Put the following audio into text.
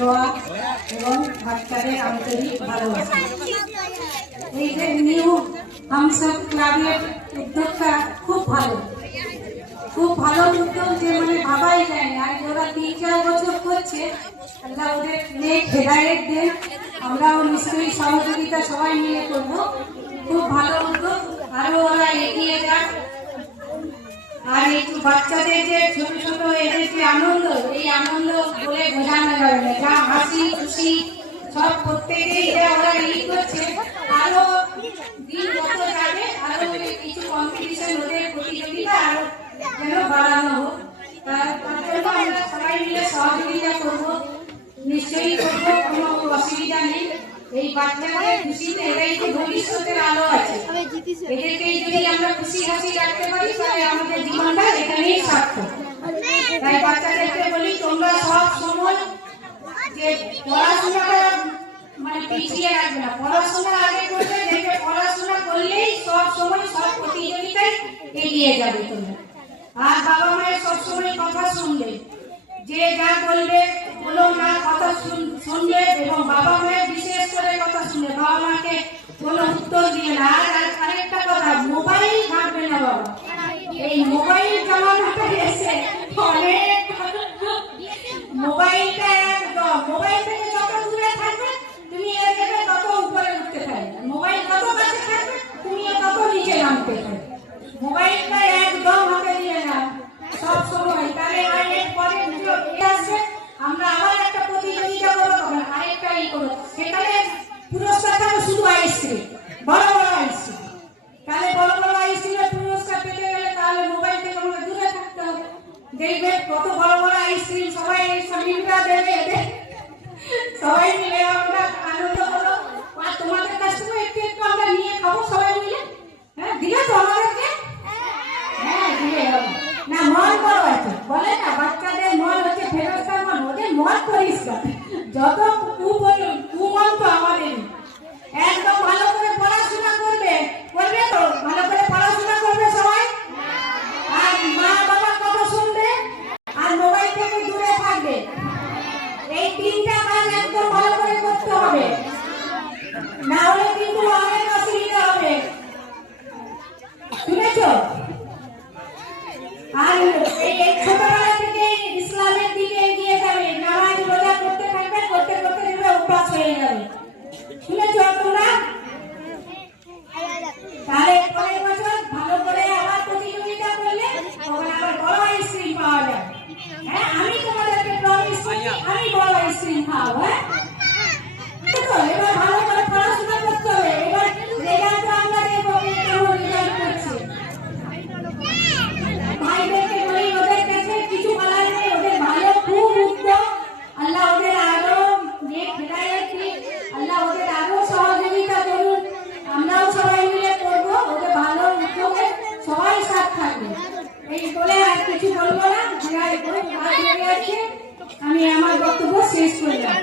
দোয়া এবং বাচ্চাদের আন্তরিক ভালোবাসা। এই যে নিউ হামসব ক্লাবের উদ্যোগটা খুব ভালো উদ্যোগ, যে মানে ভাবাই যায় না। আর ওরা 3-4 বছর করছে, আল্লাহ ওদের নেক হেদায়েত দেন। আমরাও নিশ্চয়ই সহযোগিতা সবাই মিলে করবো। খুব ভালো উদ্যোগ, আরো ওরা এগিয়ে যাক। আর একটু বাচ্চাদের যে ছোট ছোট এদের যে আনন্দ, এই আনন্দ বলে বোঝানো যাবে না। যা হাসি খুশি সব প্রত্যেকেই যে ওরা ই করছে, আরো দিন যত যাবে আরো কিছু কম্পিটিশন, ওদের প্রতিযোগিতা আরো যেন বাড়ানো হোক। তার জন্য আমরা সবাই মিলে সহযোগিতা করবো, নিশ্চয়ই করবো, কোনো অসুবিধা নেই। এই বাচ্চাদের খুশিতে এরাই তো ভবিষ্যতের আলো আছে। এদেরকেই যদি আমরা খুশি হাসি রাখতে পারি তাহলে আমাদের জীবনটা এখানেই সার্থক। তাই বাচ্চাদেরকে বলি, তোমরা সব সময় যে পড়াশোনাটা মানে পিছিয়ে রাখবে না, পড়াশোনা আগে করবে। দেখবে পড়াশোনা করলেই সব সময় সব প্রতিযোগিতায় এগিয়ে যাবে তোমরা। আর বাবা মায়ের সবসময় কথা শুনবে, যে যা বলবে বলো না, কথা শুনবে। এবং বাবা মায়ের বিশেষ করে কথা শুনবে, বাবা মাকে কোনো উত্তর দিয়ে না। আর আরেকটা কথা, মোবাইল ঘাটবে না বাবা। এই মোবাইল জামানাটা এসে অনেক, মোবাইলটা একদম, মোবাইল থেকে যত দূরে থাকবে তুমি এর থেকে তত উপরে উঠতে থাকবে। মোবাইল যত কাছে থাকবে তুমিও তত নিচে নামতে থাকবে। মোবাইলটা একদম হাতে নিয়ে নাও সব সময়। তাহলে অনেক পরে আসবে, আমরা আবার একটা প্রতিযোগিতা করবো, তখন আরেকটা ই করবো। সেখানে পুরস্কার থাকবে শুধু আইসক্রিম, বড় বড় আইসক্রিম। তাহলে বড় বড় আইসক্রিমের পুরস্কার পেতে গেলে তাহলে মোবাইল থেকে আমাকে দূরে থাকতে হবে। দেখবে কত বড় বড় আইসক্রিম সবাই মিলটা দেবে, সবাই মিলে আমরা আনন্দ করবো। আর তোমাদের কাছ থেকে একটু একটু আমরা নিয়ে খাবো সবাই মিলে। হ্যাঁ, দিলে তো আমাদেরকে? হ্যাঁ, দিলে হবে না। মন বড় আছে বলে না, বাচ্চাদের মন হচ্ছে ফেরস্তার মন, ওদের মন পরিষ্কার। যত কুমন তো আমাদের। একদম ভালো করে পড়াশোনা করবে তো, ভালো করে পড়াশোনা করবে সবাই। আর মা বাবা কথা শুনবে, আর মোবাইল থেকে দূরে থাকবে। এই 3টা কাজ একদম ভালো করে করতে হবে, না হলে কিন্তু অনেক অসুবিধা হবে। শুনেছো? আর এই ছোটবেলা থেকে ইসলামের দিকে এগিয়ে যাবে, নামাজ রোজা করতে থাকবে, করতে করতে দেখবে অভ্যাস হয়ে যাবে। শুনেছো তোমরা? তাহলে পরের বছর ভালো করে আবার প্রতিযোগিতা করলে তখন আবার বড় আইসক্রিম পাওয়া যাবে। হ্যাঁ, আমি তোমাদেরকে প্রমিস করছি, আমি বড় আইসক্রিম খাওয়াবো। হ্যাঁ, এবার ভালো করে পড়াশোনা করতে হবে। এবার রেজাল্ট আমরা দেখবো কেমন রেজাল্ট করছে। ভাইদেরকে বলি, ওদের কাছে কিছু বলার নেই, ওদের ভালো খুব উদ্যোগ। আল্লাহ ওদের আরো নেক হেদায়েত দিন, আল্লাহ ওদের আরো সহযোগিতা করুন। আমরাও সবাই মিলে করবো, ওদের ভালো উদ্যোগে সবাই সাথ থাকবে। এই বলে আর কিছু বলবো না, আমি আমার বক্তব্য শেষ করলাম।